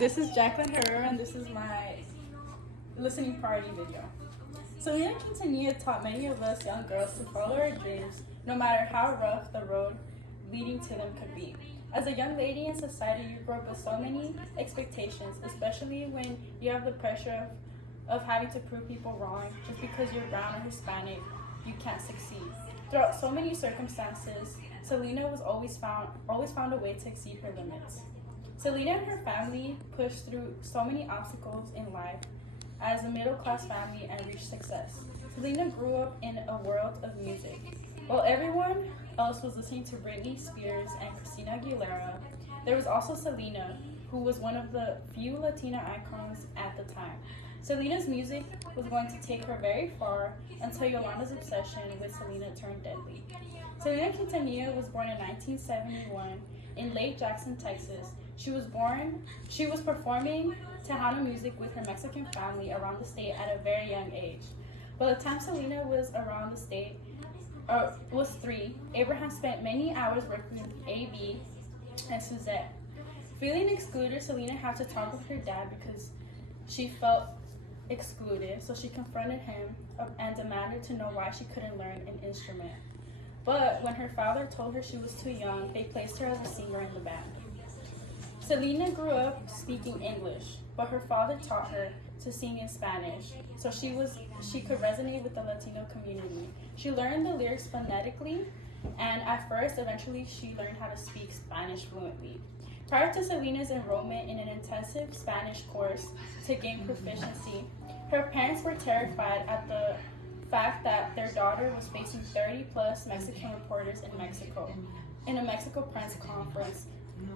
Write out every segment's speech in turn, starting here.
This is Jacqueline Herrera, and this is my listening party video. Selena Quintanilla taught many of us young girls to follow our dreams, no matter how rough the road leading to them could be. As a young lady in society, you grow up with so many expectations, especially when you have the pressure of having to prove people wrong just because you're brown or Hispanic, you can't succeed. Throughout so many circumstances, Selena was always found a way to exceed her limits. Selena and her family pushed through so many obstacles in life as a middle-class family and reached success. Selena grew up in a world of music. While everyone else was listening to Britney Spears and Christina Aguilera, there was also Selena, who was one of the few Latina icons at the time. Selena's music was going to take her very far until Yolanda's obsession with Selena turned deadly. Selena Quintanilla was born in 1971 in Lake Jackson, Texas. She was performing Tejano music with her Mexican family around the state at a very young age. By the time Selena was around the state, was 3, Abraham spent many hours working with A.B. and Suzette. Feeling excluded, Selena had to talk with her dad because she felt excluded, so she confronted him and demanded to know why she couldn't learn an instrument. But when her father told her she was too young, they placed her as a singer in the band. Selena grew up speaking English, but her father taught her to sing in Spanish, so she could resonate with the Latino community. She learned the lyrics phonetically, and eventually she learned how to speak Spanish fluently. Prior to Selena's enrollment in an intensive Spanish course to gain proficiency, her parents were terrified at the fact that their daughter was facing 30-plus Mexican reporters in Mexico, in a Mexico press conference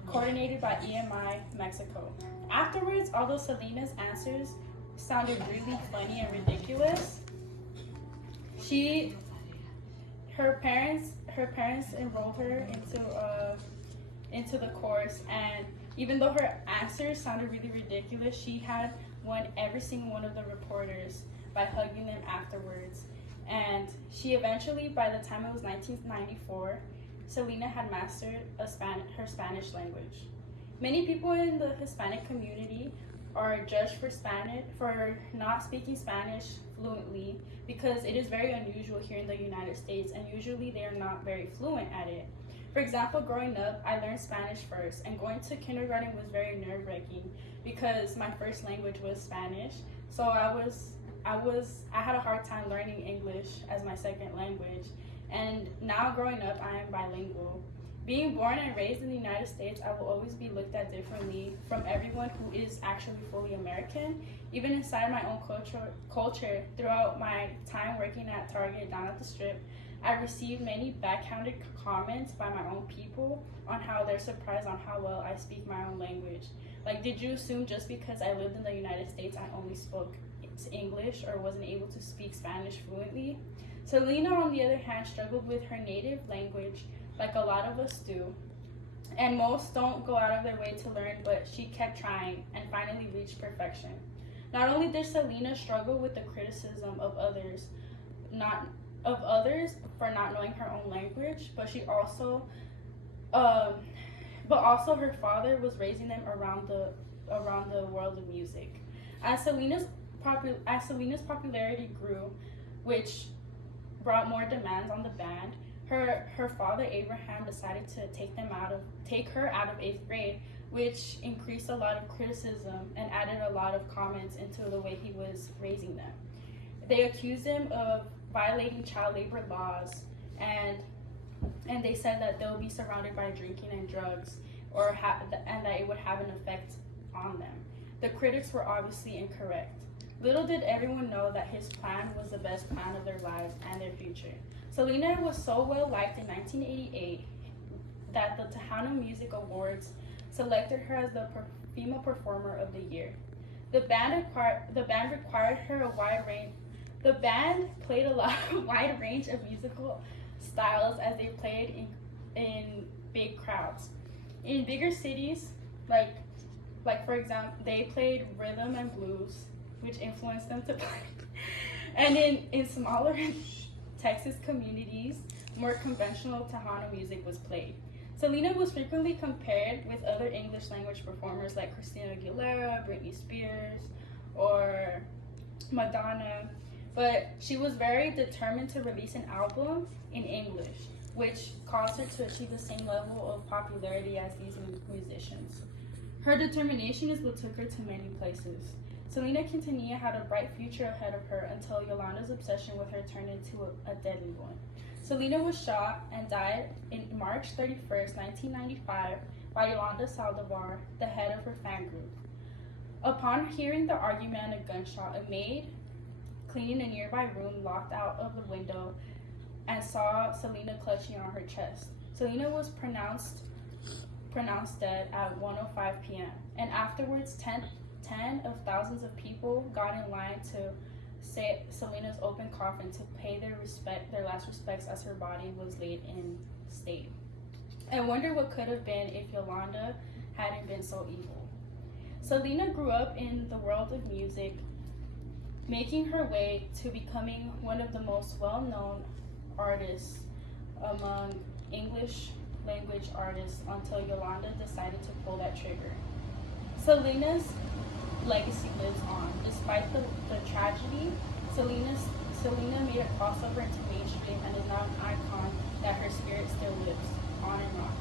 coordinated by EMI Mexico. Afterwards, although Selena's answers sounded really funny and ridiculous, her parents enrolled her into the course, and even though her answers sounded really ridiculous, she had won every single one of the reporters by hugging them afterwards. And she eventually, by the time it was 1994, Selena had mastered her Spanish language. Many people in the Hispanic community are judged for not speaking Spanish fluently because it is very unusual here in the United States, and usually they are not very fluent at it. For example, growing up, I learned Spanish first, and going to kindergarten was very nerve-wracking because my first language was Spanish. So I had a hard time learning English as my second language. And now growing up, I am bilingual. Being born and raised in the United States, I will always be looked at differently from everyone who is actually fully American. Even inside my own culture, throughout my time working at Target down at the Strip, I received many backhanded comments by my own people on how they're surprised on how well I speak my own language. Like, did you assume just because I lived in the United States I only spoke English or wasn't able to speak Spanish fluently? Selena, on the other hand, struggled with her native language like a lot of us do. And most don't go out of their way to learn, but she kept trying and finally reached perfection. Not only did Selena struggle with the criticism of others for not knowing her own language, but also her father was raising them around the world of music. As Selena's popularity grew, which brought more demands on the band, her father Abraham decided to take her out of 8th grade, which increased a lot of criticism and added a lot of comments into the way he was raising them. They accused him of violating child labor laws, and they said that they'll be surrounded by drinking and drugs, and that it would have an effect on them. The critics were obviously incorrect. Little did everyone know that his plan was the best plan of their lives and their future. Selena was so well liked in 1988 that the Tejano Music Awards selected her as the Female Performer of the Year. The band required her a wide range. The band played a wide range of musical styles as they played in big crowds. In bigger cities, like for example, they played rhythm and blues, which influenced them to play. And in smaller Texas communities, more conventional Tejano music was played. Selena was frequently compared with other English language performers like Christina Aguilera, Britney Spears, or Madonna, but she was very determined to release an album in English, which caused her to achieve the same level of popularity as these musicians. Her determination is what took her to many places. Selena Quintanilla had a bright future ahead of her until Yolanda's obsession with her turned into a deadly one. Selena was shot and died on March 31st, 1995, by Yolanda Saldivar, the head of her fan group. Upon hearing the argument and a gunshot, a maid cleaning a nearby room looked out of the window and saw Selena clutching on her chest. Selena was pronounced dead at 1:05 p.m. and afterwards 10 of thousands of people got in line to Selena's open coffin to pay their last respects as her body was laid in state. I wonder what could have been if Yolanda hadn't been so evil. Selena grew up in the world of music, making her way to becoming one of the most well-known artists among English language artists until Yolanda decided to pull that trigger. Selena's legacy lives on. Despite the tragedy, Selena made a crossover into mainstream and is now an icon that her spirit still lives on and on.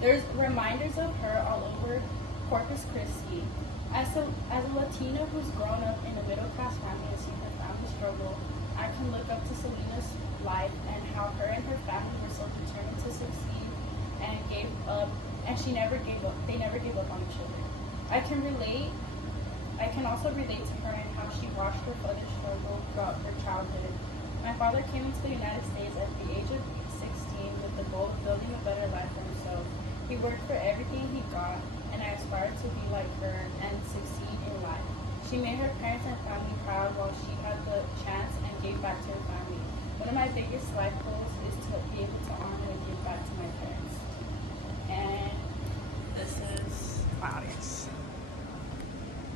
There's reminders of her all over Corpus Christi. As a Latina who's grown up in a middle-class family and seen her family struggle, I can look up to Selena's life and how her and her family were so determined to succeed and gave up, and they never gave up on each other. I can also relate to her and how she watched her father struggle throughout her childhood. My father came into the United States at the age of 16 with the goal of building a better life for himself. He worked for everything he got, and I aspired to be like her and succeed in life. She made her parents and family proud while she had the chance and gave back to her family. One of my biggest life goals is to be able to honor and give back to my parents.